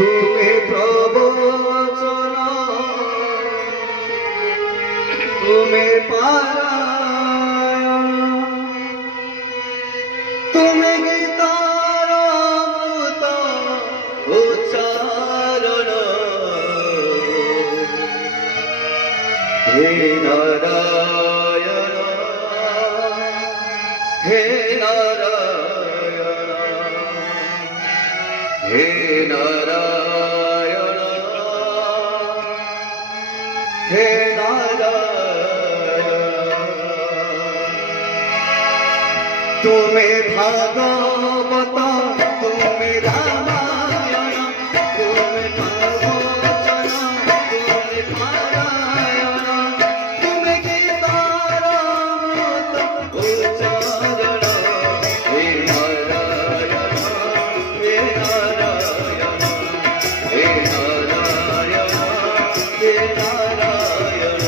তুমি প্রবচন তুমি পারায়ণ তুমি গীতার অমৃত উচ্চারণ হে নারায়ণ হে নারায়ণ হে নারায়ণ হে নারায়ণ তুমি ভাগবত তুমি রামায়ণ তুমি প্রবচন তুমি পারায়ণ তুমি গীতার অমৃত উচ্চারণ হে নারায়ণ হে নারায়ণ হে নারায়ণ হে নারায়ণ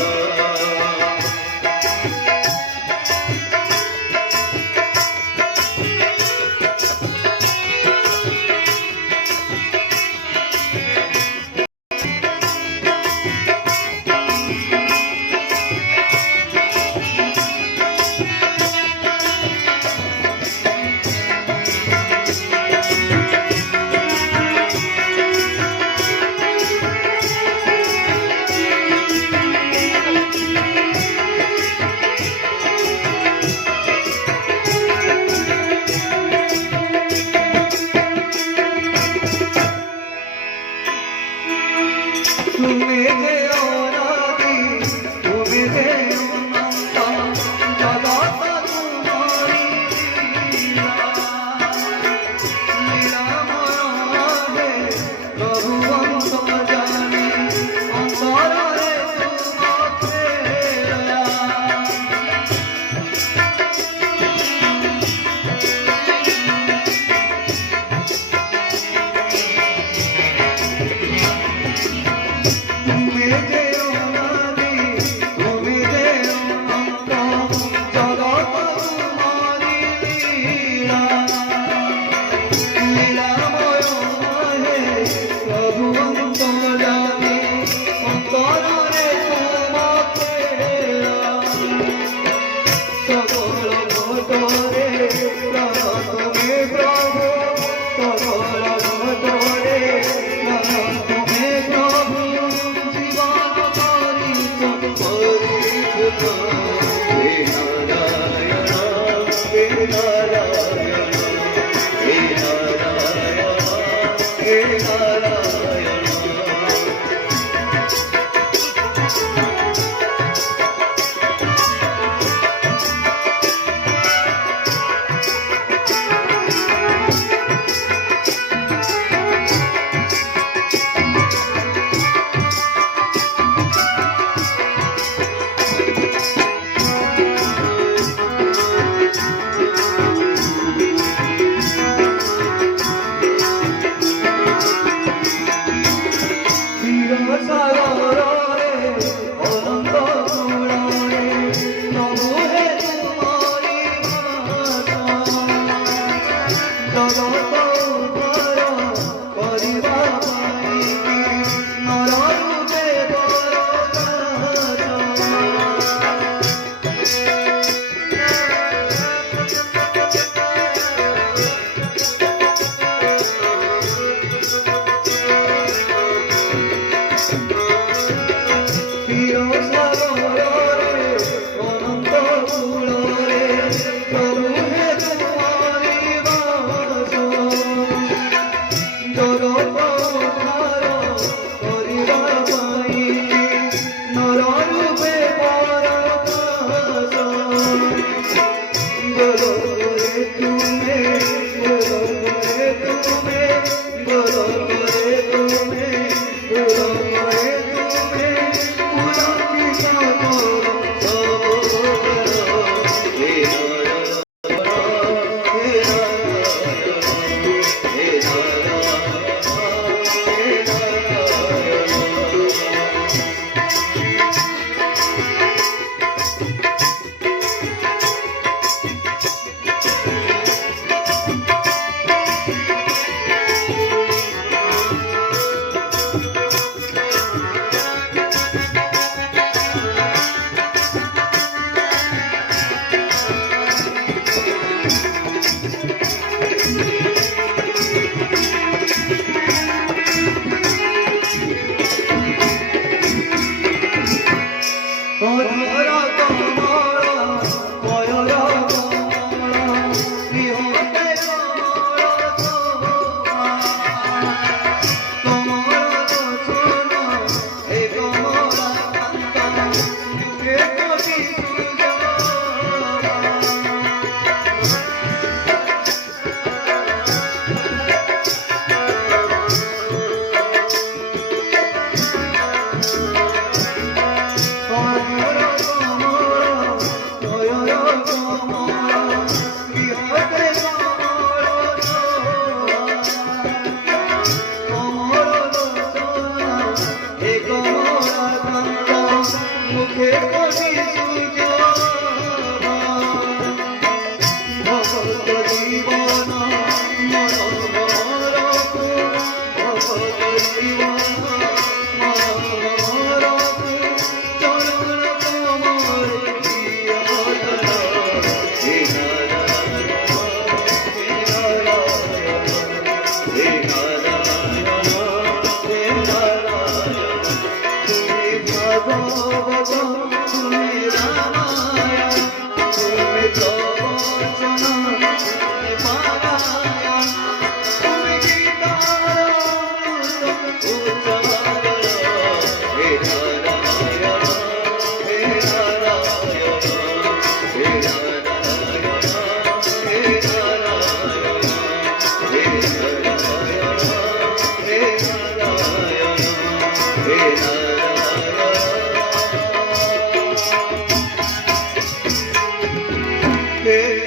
তুমি যে অনাদি তুমি যে অনন্ত জগৎ তোমারি লীলাময় প্রভু অন্তর্যামী অন্তরে তোমাকে তুমি যে অনাদি তুমি যে অনন্ত জগৎ তোমারি লীলা লীলাময় হে প্রভু অন্তর্যামী অন্তরে তোমাকে সকল ভটরে প্রাণ তুমি প্রভু সকল ভটরে প্রাণ তুমি প্রভু জীবন করিছ পরিপূর্ণ হে নারায়ণ হে নারায়ণ হে নারায়ণ হে নারায়ণ সাগরে অনন্ত কুড়ে প্রভু হে তোমারি জগত উদ্ধার କରିବା ପାଇଁ ନର ରୂପେ হে নারায়ণ হে